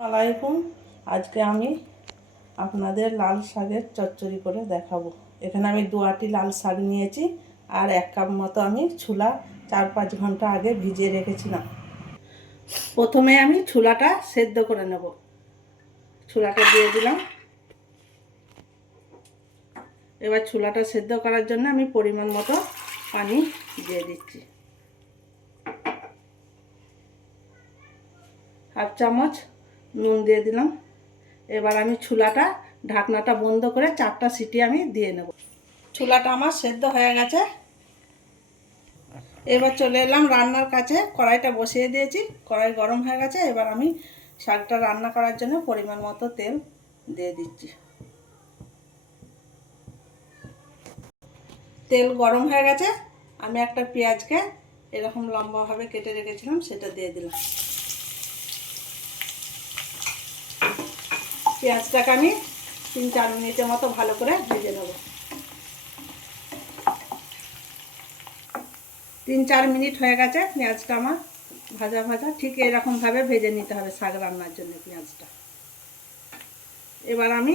আলাইকুম। আজকে আমি আপনাদের লাল শাকের চচ্চড়ি করে দেখাবো। এখানে আমি 2 আটি লাল শাক নিয়েছি আর 1 কাপ মতো আমি ছোলা 4-5 ঘন্টা আগে ভিজিয়ে রেখেছিলাম। প্রথমে আমি ছোলাটা সেদ্ধ করে নেব। ছোলাটা দিয়ে দিলাম। এবার ছোলাটা সেদ্ধ করার জন্য আমি পরিমাণ মতো পানি দিয়ে দিচ্ছি। হাফ চামচ নুন দিয়ে দিলাম। এবার আমি ছোলাটা ঢাকনাটা বন্ধ করে 4টা সিটি আমি দিয়ে নেব। ছোলাটা আমার সেদ্ধ হয়ে গেছে। এবার চলে এলাম রান্নার কাছে। কড়াইটা বসিয়ে দিয়েছি, কড়াই গরম হয়ে গেছে। এবার আমি শাকটা রান্না করার জন্য পরিমাণ মতো তেল দিয়ে দিচ্ছি। তেল গরম হয়ে গেছে। আমি একটা পেঁয়াজকে এরকম লম্বাভাবে কেটে রেখেছিলাম, সেটা দিয়ে দিলাম। পেঁয়াজটাকে আমি 3-4 মিনিটের মতো ভালো করে ভেজে নেব। 3-4 মিনিট হয়ে গেছে। পেঁয়াজটা আমার ভাজা ভাজা ঠিক এরকমভাবে ভেজে নিতে হবে শাক রান্নার জন্য পেঁয়াজটা। এবার আমি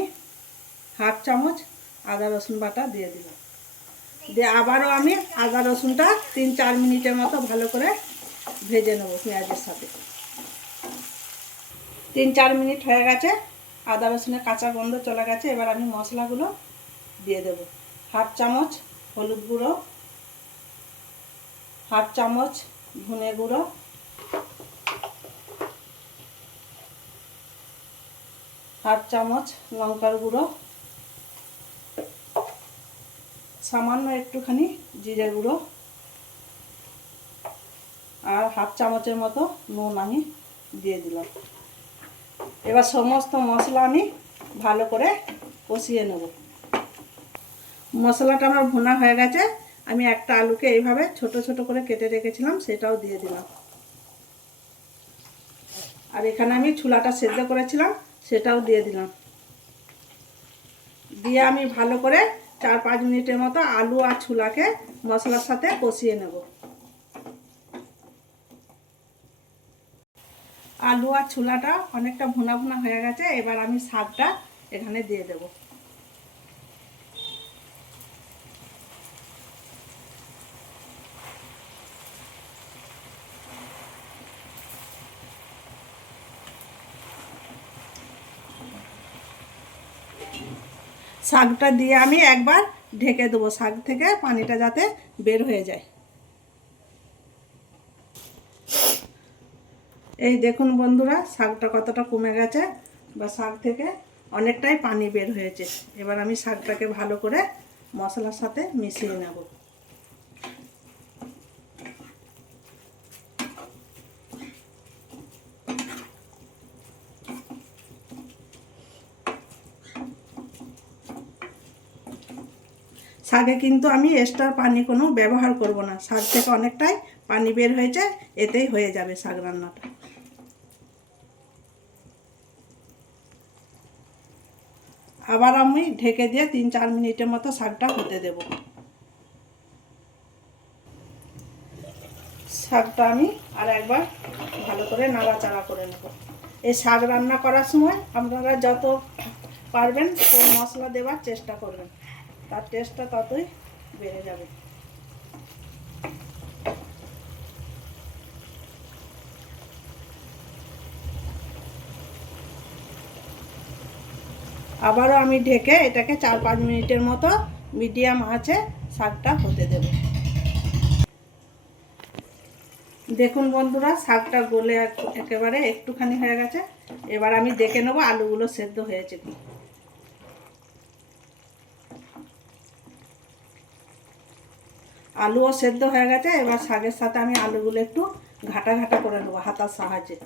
হাফ চামচ আদা রসুন বাটা দিয়ে দিলাম। দিয়ে আবারও আমি আদা রসুনটা 3-4 মিনিটের মতো ভালো করে ভেজে নেব পেঁয়াজের সাথে। 3-4 মিনিট হয়ে গেছে। আদা রসুনের কাঁচা গন্ধ চলে গেছে। এবার আমি মশলাগুলো দিয়ে দেব। হাফ চামচ হলুদ গুঁড়ো, হাফ চামচ ধনে গুঁড়ো, হাফ চামচ লঙ্কার গুঁড়ো, সামান্য একটুখানি জিরে গুঁড়ো আর হাফ চামচের মতো নুন আমি দিয়ে দিলাম। এবার সমস্ত মশলা আমি ভালো করে কষিয়ে নেব। মশলাটা আমার ভুনা হয়ে গেছে। আমি একটা আলুকে এইভাবে ছোট ছোট করে কেটে রেখেছিলাম, সেটাও দিয়ে দিলাম। আর এখানে আমি ছোলাটা সেদ্ধ করেছিলাম, সেটাও দিয়ে দিলাম। দিয়ে আমি ভালো করে 4-5 মিনিটের মতো আলু আর ছোলাকে মশলার সাথে কষিয়ে নেব। আলু আর ছোলাটা অনেকটা ভুনা ভুনা হয়ে গেছে। এবার আমি শাকটা এখানে দিয়ে দেব। শাকটা দিয়ে আমি একবার ঢেকে দেবো, শাক থেকে পানিটা যাতে বের হয়ে যায়। এই দেখুন বন্ধুরা, শাকটা কতটা কমে গেছে, বা শাক থেকে অনেকটাই পানি বের হয়েছে। এবার আমি শাকটাকে ভালো করে মশলার সাথে মিশিয়ে নেব। শাকে কিন্তু আমি এক্সট্রা পানি কোনো ব্যবহার করব না। শাক থেকে অনেকটাই পানি বের হয়েছে, এতেই হয়ে যাবে শাক রান্নাটা। আবার আমি ঢেকে দিয়ে 3-4 মিনিটের মতো শাকটা হতে দেব। শাকটা আমি আর একবার ভালো করে নাড়াচাড়া করে নেব। এই শাক রান্না করার সময় আপনারা যত পারবেন কম মশলা দেওয়ার চেষ্টা করবেন, তার টেস্টটা ততই বেড়ে যাবে। আবারও আমি ঢেকে এটাকে 4-5 মিনিটের মতো মিডিয়াম আঁচে শাকটা হতে দেব। দেখুন বন্ধুরা, শাকটা গলে একেবারে একটুখানি হয়ে গেছে। এবার আমি দেখে নেব আলুগুলো সেদ্ধ হয়েছে কি। আলুও সেদ্ধ হয়ে গেছে। এবার শাকের সাথে আমি আলুগুলো একটু ঘাটা ঘাটা করে নেবো হাতার সাহায্যে।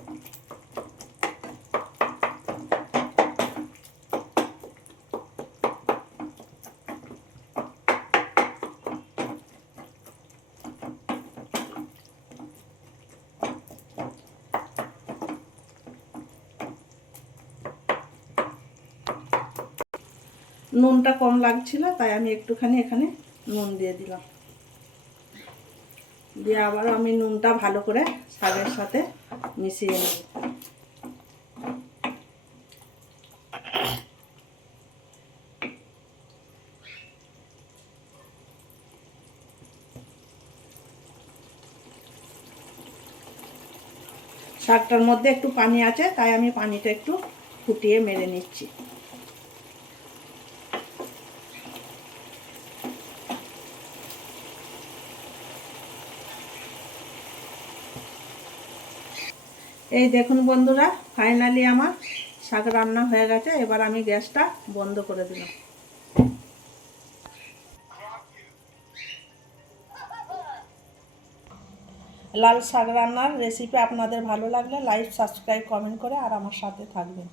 নুনটা কম লাগছিল, তাই আমি একটুখানি এখানে নুন দিয়ে দিলাম। দিয়ে আবার আমি নুনটা ভালো করে শাকের সাথে মিশিয়ে নেব। শাকটার মধ্যে একটু পানি আছে, তাই আমি পানিটা একটু ফুটিয়ে মেরে নিচ্ছি। এই দেখুন বন্ধুরা, ফাইনালি আমার শাক রান্না হয়ে গেছে। এবার আমি গ্যাসটা বন্ধ করে দিলাম। লাল শাক রান্নার রেসিপি আপনাদের ভালো লাগলে লাইক, সাবস্ক্রাইব, কমেন্ট করে আর আমার সাথে থাকবেন।